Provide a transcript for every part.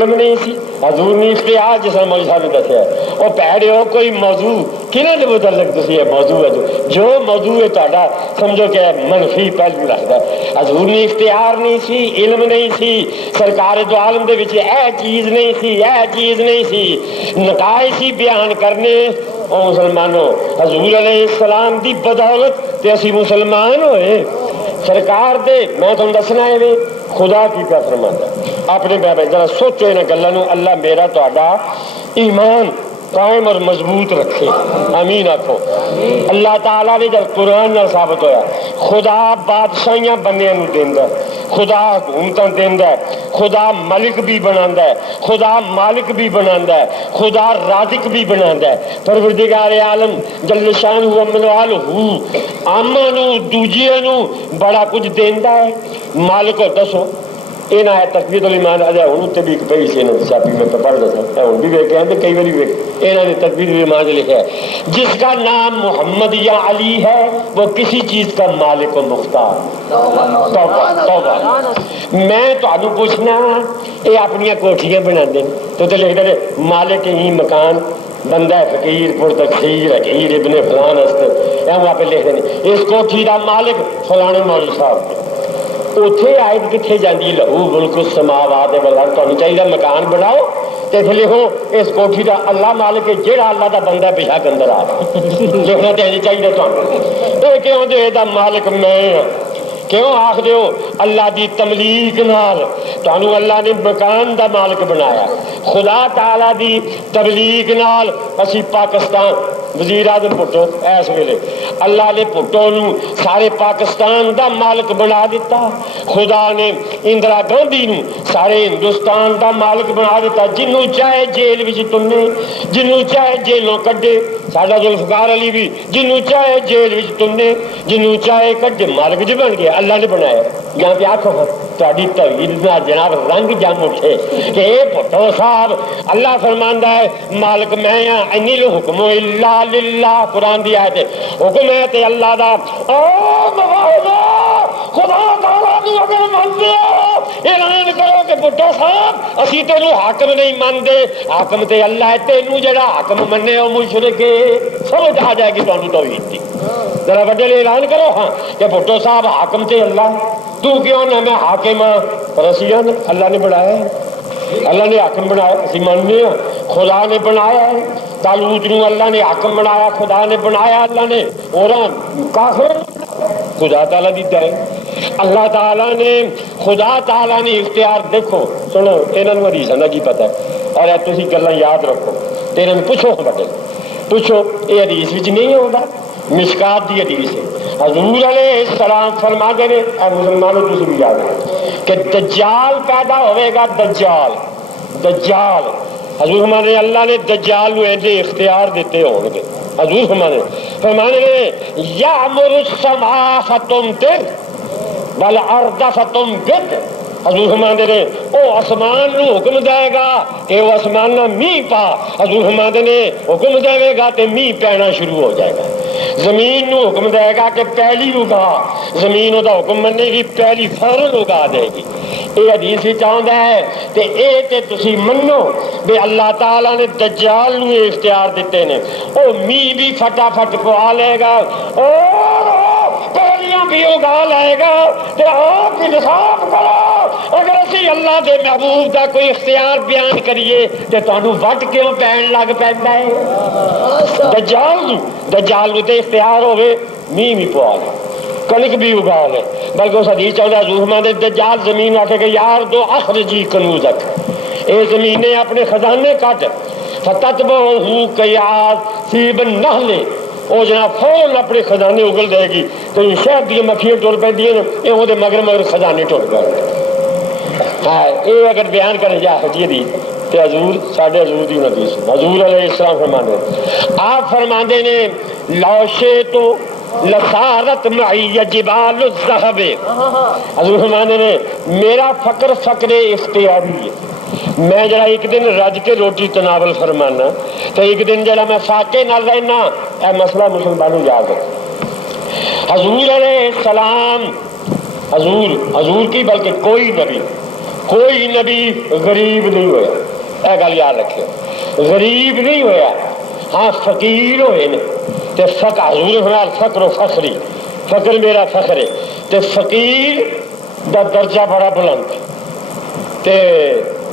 علم نہیں سی حضور نے اختیار جس نے مولوی صاحب نے دسیا وہ پیڑے ہو کوئی موضوع کہنے دے متعلق تسی یہ موضوع ہے جو موضوع ہے تہاڈا سمجھو کہ منفی پہلو رکھدا ہے۔ حضور نے اختیار نہیں سی، علم نہیں سی، سرکار دو عالم دے وچ اے چیز نہیں سی، اے چیز نہیں سی، نقائص ہی بیان کرنے او مسلمانوں حضور علیہ السلام دی بدولت تے اسی مسلمان ہوئے۔ سرکار دے میں تم دسنا ہے خدا کی کیا فرماتا اپنے بابے ذرا سوچو ان گلوں، اللہ میرا تہاڈا ایمان قائم اور مضبوط رکھے، آمین آکھو۔ اللہ تعالیٰ نے جب قرآن نال ثابت ہویا خدا بادشاہیاں بندیاں نوں دیندا ہے، خدا حکومتاں دیندا ہے، خدا ملک بھی بناندا ہے، خدا مالک بھی بناندا ہے، خدا رازق بھی بناندا ہے۔ پروردگار عالم جل شانہ و منوالہ آماں نوں دوجیاں نوں بڑا کچھ دیندا ہے۔ مالک اور دسو یہ ہے تقویت الایمان اجا ہوں تے بھی ایک پئی سی انہاں دی چھاپی میں پڑھ دسا ہوں بھی ویکھیا تے کئی واری ویکھ انہاں نے تقویت الایمان لکھا ہے جس کا نام محمد یا علی ہے وہ کسی چیز کا مالک و مختار۔ توبہ توبہ۔ میں تانوں پوچھنا یہ اپنی کوٹھیاں بناندے تو تے لکھ دے مالک ہی مکان بندہ فقیر پر تقصیر حقیر ابن فلان است یا وہاں پہ لکھ دیں اس کوٹھی دا مالک فلانے مولوی صاحب اتنے آئے کتنے جاتی لہو ملک السماوات والارض تمہیں چاہیے مکان بناؤ تے لکھو اس کوٹھی دا اللہ مالک ہے جہاں اللہ دا بندہ پیشہ کے اندر آ لکھنا چاہیے تمہیں کیوں دے دا مالک میں کیوں آخ دیو اللہ دی تملیک نال تانوں اللہ نے مکان دا مالک بنایا خدا تعالی دی تبلیغ نال اسی پاکستان وزیر اعظم بھٹو اس ویلے اللہ نے بھٹو نوں سارے پاکستان دا مالک بنا دیتا، خدا نے اندرا گاندھی نوں سارے ہندوستان دا مالک بنا دیتا، جنوں چاہے جیل وچ تنے جنوں چاہے جیلوں کڈے، ساڈا ذوالفقار علی بھی جنوں چاہے جیل وچ تنے جنوں چاہے کڈے مالک جو بن گیا اللہ نے بنایا۔ یہاں پہ آخو تہاڈی توحید نال جناب رنگ جم اٹھے کہ اے بھٹو صاحب اللہ فرماندا ہے مالک میں ہاں ان الحکم الا للہ قرآن دی آیت ہے حکم ہے تے اللہ دا خدا تعالیٰ نوں اگر مانتے ہو اعلان کرو کہ بھٹو صاحب اسی تینوں حاکم نہیں مانتے حاکم تے اللہ ہے تینوں جڑا حاکم منے او مشرک ہے۔ سمجھ آ جائے گی تانوں توحید دی ذرا وڈے اعلان کرو ہاں کہ بھٹو صاحب حاکم تے اللہ تو کیوں نہ میں حاکم ہاں پر اسی اللہ نے بنایا ہے اللہ نے حاکم بنایا اسی ماننے ہیں خدا نے بنایا ہے طالوت نوں اللہ نے حاکم بنایا خدا نے بنایا اللہ نے اور کافر خدا تعالیٰ دیتا ہے اللہ تعالیٰ نے خدا تعالیٰ نے اختیار دیکھو سنو انہوں نے حدیث کی پتہ ہے اور تسی گلاں یاد رکھو تے انہوں نے پوچھو بڑے پوچھو یہ حدیث وچ نہیں ہوگا مشکات دی حدیث ہے حضور علیہ السلام فرما دے اے مسلمانوں تسی بھی یاد رکھو کہ دجال پیدا ہوئے گا دجال حضور ہمارے اللہ نے دجال نو ایسے اختیار دیتے ہوں گے حضور فرمانے لگے یامر السماء فتمطر والارض فتنبت حضور فرماندے نے او آسمان نو حکم دے گا کہ وہ آسمان نہ میہ پا حضور فرماندے نے حکم دے گا تے میہ پینا شروع ہو جائے گا زمین نو حکم دے گا کہ پہلی اگا زمین دا حکم منے گی پہلی فوراً اگا دے گی یہ حدیث چاہتا ہے تے اے تے تسی منو بے اللہ تعالیٰ نے دجال نو اختیار دیتے نے او میہ بھی فٹافٹ پوا لے گا پہلیاں بھی اگا لے گا تے آپ انصاف کرو اگر اسی اللہ دے محبوب دا کوئی اختیار بیان کریے تے تانوں وٹ کیوں پین لگ پیندا ہے دجال نو تے اختیار ہوئے میہ بھی پوا لے کنک بھی اگا لے بلکہ اس حدیث چاہتا ہے حضور دجال زمین آ کے یار دو اخرجی کنوزک اے زمینے اپنے خزانے کٹ فتتبعہ قیاس سیب النحل وہ جناب فوراً اپنے خزانے اگل دے گی تو شہد دی مکھیاں ٹر پہ یہ وہ مگر خزانے ٹر گئے ہاں یہ اگر بیان کرے جا حجی دی تو حضور ساڈے حضور دی حدیث حضور علیہ السلام فرماندے آپ فرماندے نے لوشے تو لسارت معی جبال الذہب حضور فرماندے نے میرا فقر اختیاری ہے میں جڑا ایک دن رج کے روٹی تناول فرمانا تو ایک دن جڑا میں فاقے نال رہنا اے مسئلہ مسلمانوں یاد ہے حضور علیہ السلام حضور کی بلکہ کوئی نبی کوئی نبی غریب نہیں ہویا، یہ گل یاد رکھے، غریب نہیں ہویا، ہاں فقیر ہوئے نے تے فقر حضور فرمایا فقر و فخری، فقر میرا فخر ہے، تے فقیر دا درجہ بڑا بلند تے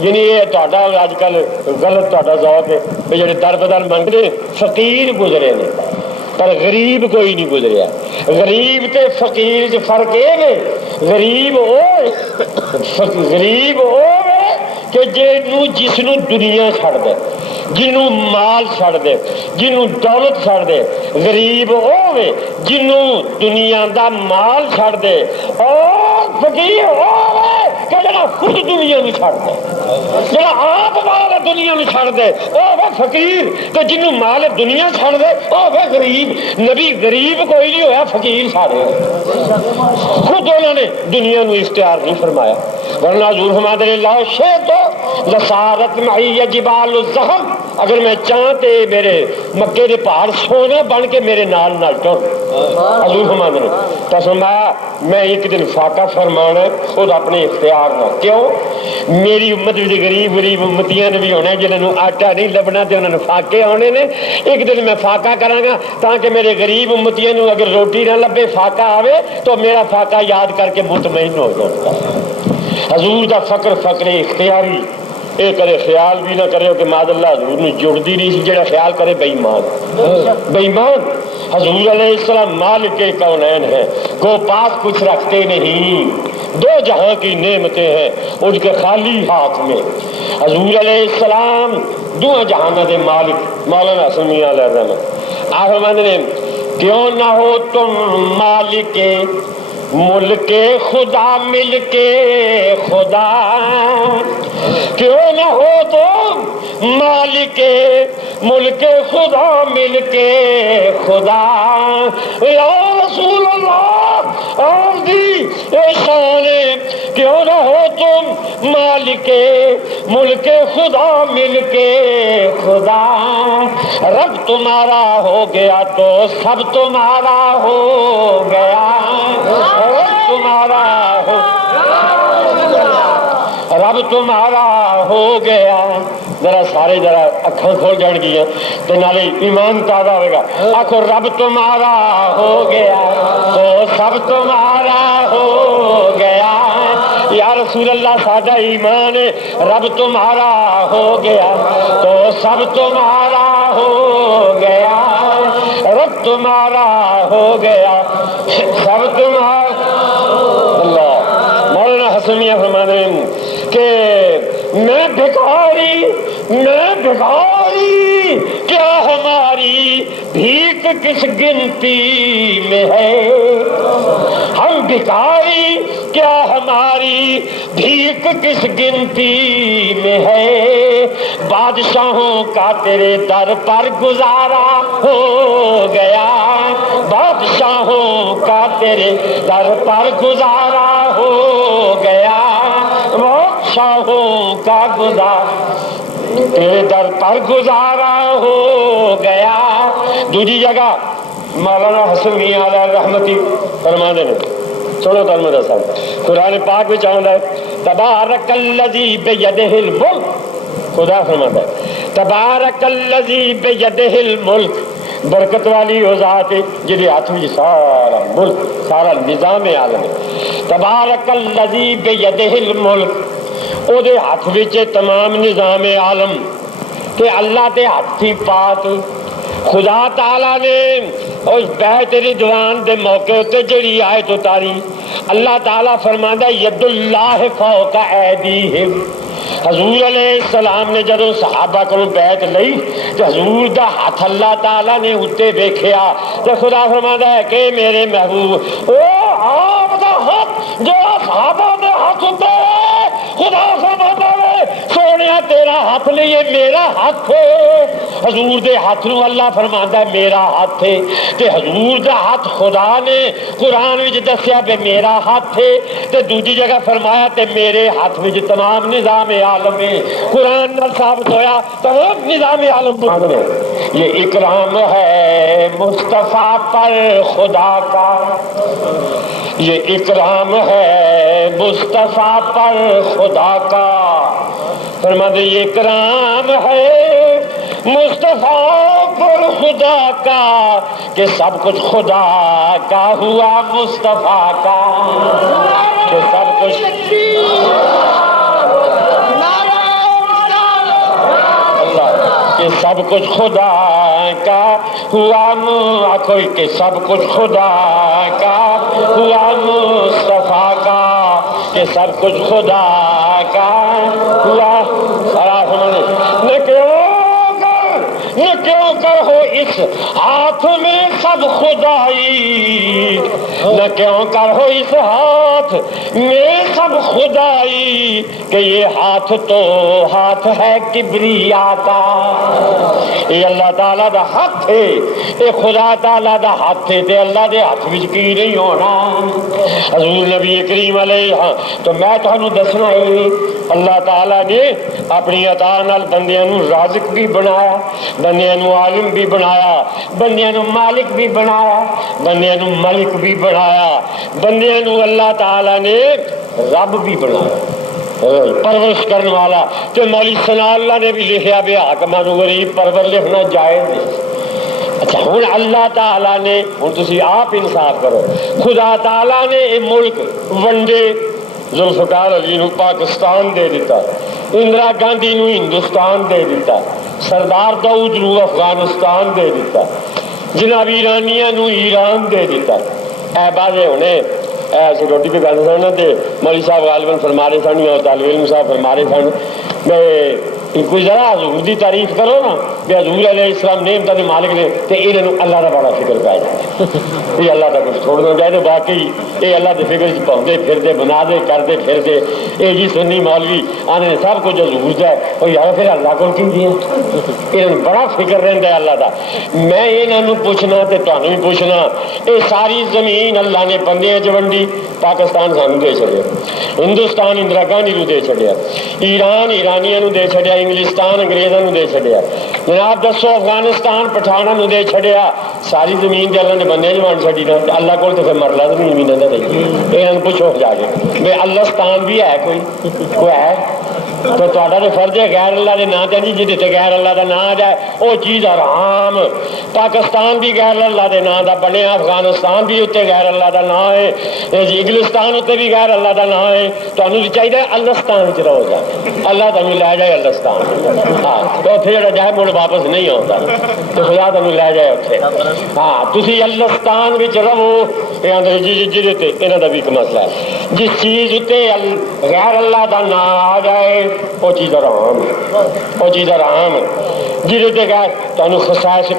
یعنی یہ تہاڈا اج کل غلط تہاڈا ذوق ہے کہ جڑے در بدر منگتے فقیر گزرے نے پر غریب کوئی نہیں گزریا۔ غریب تے فقیر چ فرق یہ ہے، غریب وہ کہ جس نو دنیا چھڑ دے، جنوں مال چھڑ دے، جنوں دولت چھڑ دے۔ غریب ہوے جنوں دنیا دا مال چھڑ دے، اور فقیر ہوے کہ جڑا خود دنیا نو چھڑ دے، جڑا آپ مال دنیا نو چھڑ دے او وہ فقیر، تو جنوں مال دنیا چھڑ دے او وہ غریب۔ نبی غریب کوئی نہیں ہویا، فقیر سارے خود انہوں نے دنیا نو اختیار نہیں فرمایا، ورنہ حضور فرماتے ہیں لا شئت لصارت معی جبال الذہب، اگر میں چاہتے میرے مکے دے پہاڑ سونا بن کے میرے نال نال ٹر۔ حضور فرماتے ہیں تو فرمایا میں ایک دن فاقہ فرمانا ہے خود اپنے اختیار نہ، کیوں؟ میری امت بھی غریب غریب امتیاں نے بھی ہونا ہے جنہوں آٹا نہیں لبنا تے انہوں نے فاقے ہونے نے، ایک دن میں فاقہ کراں گا تاکہ میرے غریب امتیاں نو اگر روٹی نہ لبے فاقہ آوے تو میرا فاقہ یاد کر کے مطمئن ہو جاتا۔ حضور دا فقر فقر اختیاری، اے کرے خیال بھی نہ کرے کہ ماد اللہ حضور نے جڑتی نہیں سی، جڑا خیال کرے بے ایمان بے ایمان۔ حضور علیہ السلام مالک کونین ہیں، کو پاس کچھ رکھتے نہیں، دو جہاں کی نعمتیں ہیں ان کے خالی ہاتھ میں۔ حضور علیہ السلام دو جہانوں دے مالک، مولانا حسن میاں علیہ الرحمت آخر نے کیوں نہ ہو تم مالک ملک خدا مل کے خدا، کیوں نہ ہو تم مالک ملک خدا مل کے خدا، یا رسول اللہ آپ دی احسان، کیوں نہ ہو تم مالک ملک خدا مل کے خدا، رب تمہارا ہو گیا تو سب تمہارا ہو گیا، رب تمہارا ہو رب تمہارا ہو گیا۔ ذرا سارے ذرا اکھاں کھول جان گیا تے نالے ایمان تازہ ہوئے گا، آخو رب تمہارا ہو گیا تو سب تمہارا ہو گیا، یا رسول اللہ سادہ ایمان ہے، رب تمہارا ہو گیا تو سب تمہارا ہو گیا، رب تمہارا ہو گیا سب تمہارا۔ اللہ مولانا حسن میاں فرماتے ہیں کہ میں بھکاری کیا ہماری بھیک کس گنتی میں ہے، ہم بھکاری کیا ہماری بھیک کس گنتی میں ہے، بادشاہوں کا تیرے در پر گزارا ہو گیا، بادشاہوں کا تیرے در پر گزارا ہو گیا، بادشاہوں کا تیرے در پر گزارا ہو گیا۔ دوسری جگہ مولانا حسن میاں علیہ الرحمتی فرما دینے سنو ترمدہ صاحب قرآن پاک میں چاہتا ہے تبارک الذی بیدہ الملک، خدا فرماتا ہے تبارک الذی بیدہ الملک، برکت والی وہ ذات ہے جہدے ہاتھ میں سارا ملک سارا نظام عالم ہے، تبارک الذی بیدہ الملک، او دے ہاتھ وچ تمام نظام عالم، کہ اللہ دے ہاتھی پاک خدا تعالیٰ نے اس بیعت رضوان دے موقع تے جڑی آیت اتاری، اللہ تعالیٰ فرماندا ہے ید اللہ فوق ایدیہم، حضور علیہ السلام نے جدوں صحابہ کو بیعت لئی تو حضور دا ہاتھ اللہ تعالیٰ نے اتے دیکھیا تو خدا فرماندا ہے کہ میرے محبوب او آپ دا ہاتھ جو صحابہ دے ہاتھ اتے خدا فرماتا ہے سونیا تیرا ہاتھ نہیں یہ میرا ہاتھ ہے، حضور دے ہاتھ نو اللہ فرماتا ہے میرا ہاتھ ہے، تے حضور دا ہاتھ خدا نے قرآن وچ دسیا بے میرا ہاتھ ہے، تے دوسری جگہ فرمایا تے میرے ہاتھ وچ تمام نظام عالم ہے، قرآن نال ثابت ہویا تمام نظام عالم ہے۔ یہ اکرام ہے مصطفیٰ پر خدا کا، یہ اکرام ہے مصطفیٰ پر خدا کا، فرماتے یہ اکرام ہے مصطفیٰ پر خدا کا کہ سب کچھ خدا کا ہوا مصطفیٰ کا، کہ سب کچھ کہ سب کچھ خدا کا ہوا، کوئی کہ سب کچھ خدا کا ہوا مصطفیٰ کا، کہ سب کچھ خدا کا ہوا۔ نہ کیوں کر ہو اس ہاتھ میں سب خدائی، نہ کیوں کر ہو اس ہاتھ میں سب خدائی، کہ یہ ہاتھ تو ہاتھ ہے کبریا کا، یہ اللہ تعالیٰ دا ہاتھ ہے، یہ خدا تعالیٰ دا ہاتھ ہے، تے اللہ دے ہاتھ وچ کی نہیں ہونا۔ حضور نبی کریم علیہ تو میں تھانوں دسنا ہے اللہ تعالیٰ نے اپنی عطا نال بندیاں نوں رازق بھی بنایا، بندیاں نوں عالم بھی بنایا، بندیاں نوں مالک بھی بنایا، بندیاں نوں ملک بھی بنایا، بندیاں نوں اللہ تعالیٰ نے رب بھی بنایا، پرورش کرنے والا۔ تو مولی ثناء اللہ نے بھی لکھا بے حاکمہ نوں غریب پرور لکھنا جائز نہیں۔ اچھا ہوں اللہ تعالیٰ نے، ہوں تسی آپ انصاف کرو، خدا تعالیٰ نے یہ ملک ونڈے ذوالفقار علی نو پاکستان دے دیتا، اندرا گاندھی نو ہندوستان دے دیتا، سردار داؤد نو افغانستان دے دیتا، جناب ایرانیاں نو ایران دے دیتا۔ اے بازے ہونے ایسے روٹی پہ بیٹھے سن تے مولوی صاحب غالباً فرما رہے سن یا طالب علم صاحب فرما رہے سن، میں کوئی ذرا حضور دی تعریف کرو نا کہ حضور علیہ السلام نعمتاں دے مالک نے، تے انہاں نوں اللہ دا بڑا فکر پہ جائے، یہ اللہ دا کچھ چھوڑنا چاہیے۔ باقی یہ اللہ دے فکر چ پاؤندے پھردے، بنا دے کرتے پھردے، یہ جی سنی مولوی آنے سب کچھ حضور دا ہے، وہ یار پھر اللہ کو کی دیا، انہاں نوں بڑا فکر رہندا ہے اللہ دا۔ میں انہاں نوں پوچھنا تے تانوں بھی پوچھنا، یہ ساری زمین اللہ نے بندیاں چ ونڈی، پاکستان سانوں دے چھڑیا، ہندوستان اندرا گاندھی نوں دے چھڑیا، ایران ایرانیاں نوں دے چھڑیا، انگلستان انگریزاں نوں دے چھڑیا، جناب دسو افغانستان پٹھاناں نوں دے چھڑیا، ساری زمین تے اللہ نے بندے چ ونڈ چھڑی نا، اللہ کول تے پھر مرلا زمین بھی نہ رہی۔ انہاں نوں پوچھو جا کے بے اللہستان بھی ہے کوئی ہے؟ تو تہاڈا تے فرض ہے غیر اللہ دے نام تے جی جہدے تے غیر اللہ دا نام آ جائے وہ چیز حرام۔ پاکستان بھی غیر اللہ دے نام دا بنیا، افغانستان بھی اتنے غیر اللہ دا نام ہے، انگلستان اتنے بھی غیر اللہ دا نام ہے۔ تمہیں چاہیے اللہستان چ رہو جا، اللہ تمہیں لے جائے اللہستان، ہاں تو اتنے جڑا جائے مڑ واپس نہیں آتا، تو خدا تمہیں لے جائے اتنے، ہاں تسی اللہستان وچ رہو۔ جہدے تے انہاں دا بھی ایک مسئلہ ہے، جس چیز اتنے غیر اللہ دا نام آ جائے وہ چیز حرام، وہ چیز حرام، جہدے تے غیر تمہیں خصائص